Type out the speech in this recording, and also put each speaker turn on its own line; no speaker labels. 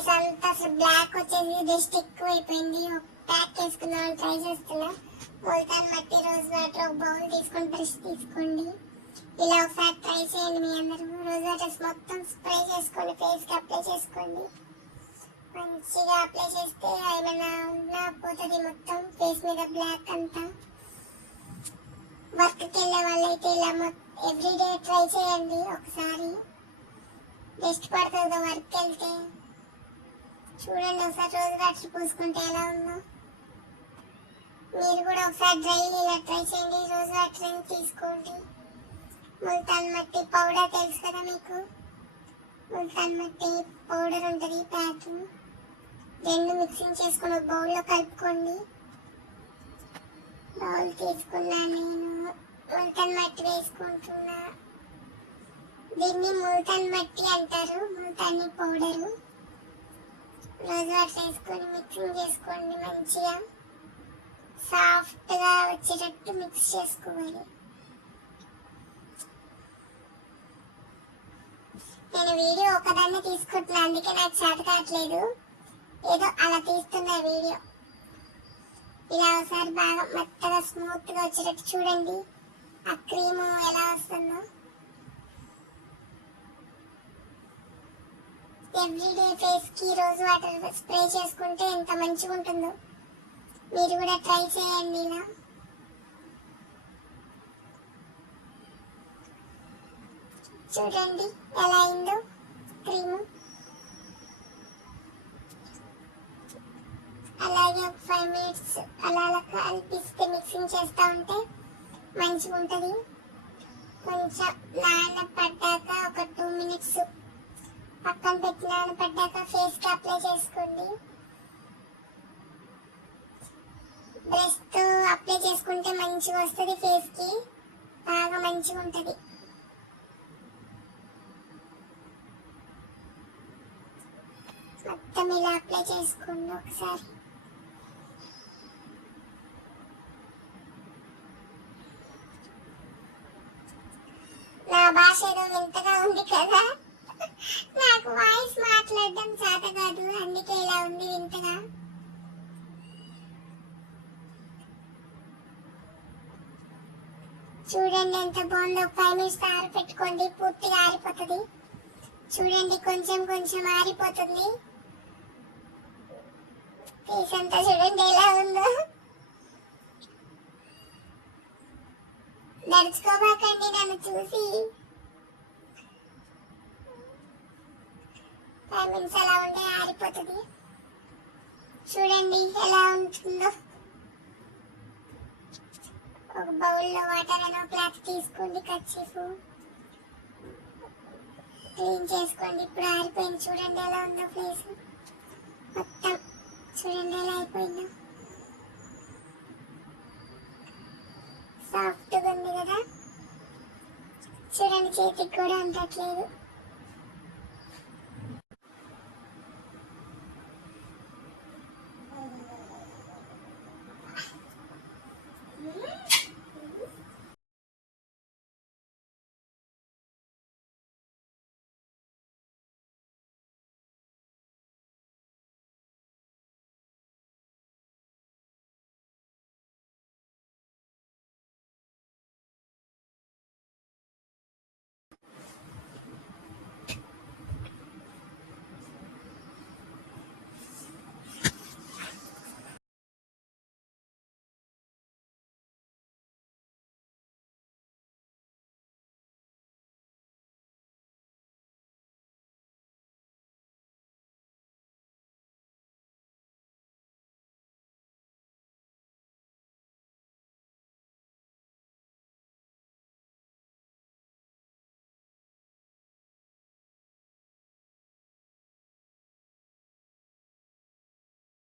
Face అంతా అసలు black వచ్చేసి డస్ట్ ఎక్కువ అయిపోయింది ప్యాక్ చేసుకుందాం ట్రై చేస్తున్నా. ముల్తాన్ మట్టి రోజ్ వాటర్ ఒక బౌల్ తీసుకొని బ్రష్ తీసుకోండి. ఇలా ఒకసారి ట్రై చేయండి మీ అందరూ. రోజ్ వాటర్స్ మొత్తం స్ప్రే చేసుకొని ఫేస్కి అప్లై చేసుకోండి. మంచిగా అప్లై చేస్తే ఏమైనా ఉన్నా పోతుంది మొత్తం. ఫేస్ మీద బ్లాక్ అంతా. వర్క్కి వెళ్ళే వాళ్ళైతే ఇలా ఎవ్రీడే ట్రై చేయండి ఒకసారి. బెస్ట్ పడుతుంది వర్క్ వెళ్తే? చూడండి ఒకసారి రోజు వాటర్ పూసుకుంటే ఎలా ఉందో. మీరు కూడా ఒకసారి డ్రైలీ ఇలా ట్రై చేయండి. రోజు వాటర్ తీసుకోండి. ముల్తాన్ మట్టి పౌడర్ తెలుసు కదా మీకు? ముల్తాన్ మట్టి పౌడర్ ఉంటుంది ప్యాకింగ్. రెండు మిక్సింగ్ చేసుకుని ఒక బౌల్లో కలుపుకోండి. బౌల్ తీసుకున్నా నేను ముల్తాన్ మట్టి వేసుకుంటున్నా. దీన్ని ముల్తాన్ మట్టి అంటారు ముల్తాని పౌడరు. రోజు అట్లా వేసుకొని మిక్సింగ్ చేసుకోండి మంచిగా. సాఫ్ట్గా వచ్చేటట్టు మిక్స్ చేసుకోవాలి. నేను వీడియో ఒకదాన్ని తీసుకుంటున్నా అందుకే నాకు చేత కావట్లేదు. ఏదో అలా తీస్తున్నా వీడియో. ఇలా ఒకసారి బాగా మెత్తగా స్మూత్గా వచ్చేటట్టు చూడండి. ఆ క్రీము ఎలా వస్తుందో. ఎవ్రీడే ఫేస్కి రోజు వాటర్ స్ప్రే చేసుకుంటే ఎంత మంచిగా ఉంటుందో. మీరు కూడా ట్రై చేయండి ఇలా. చూడండి ఎలా అయిందో క్రీము. అలాగే ఒక ఫైవ్ మినిట్స్ అలా అలా కలిపిస్తే మిక్సింగ్ చేస్తూ ఉంటే మంచిగా ఉంటుంది కొంచెం నాన పడ్డాక ఒక టూ మినిట్స్ పక్కన పెట్టి నాన పడ్డాక ఫేస్కి అప్లై చేసుకోండి బ్రష్తో అప్లై చేసుకుంటే మంచిగా వస్తుంది ఫేస్కి బాగా మంచిగా ఉంటుంది మొత్తం ఇలా అప్లై చేసుకోండి ఒకసారి. నా భాష ఏదో వింతగా ఉంది కదా. నాకు వాయిస్ మాట్లాడడం చేత కాదు అందుకే ఇలా ఉంది వింతగా చూడండి ఎంత బాగుందో ఫైవ్ మినిట్స్ ఆరిపెట్టుకోండి పూర్తిగా ఆరిపోతుంది. చూడండి కొంచెం కొంచెం ఆరిపోతుంది. పీస్ అంతా చూడండి ఎలా ఉందో. నడుచుకోబాకండి నన్ను చూసి. ఫైవ్ మినిట్స్ అలా ఉంటే ఆరిపోతుంది. చూడండి ఎలా ఉంటుందో. ఒక బౌల్లో వాటర్ అని క్లాత్ తీసుకోండి కచ్చిఫ్ క్లీన్ చేసుకోండి. ఇప్పుడు ఆరిపోయింది. చూడండి ఎలా ఉందో ప్లేస్. మొత్తం చూడండి ఎలా అయిపోయిందో. సాఫ్ట్గా ఉంది కదా. చూడండి చేతికి కూడా అంటట్లేదు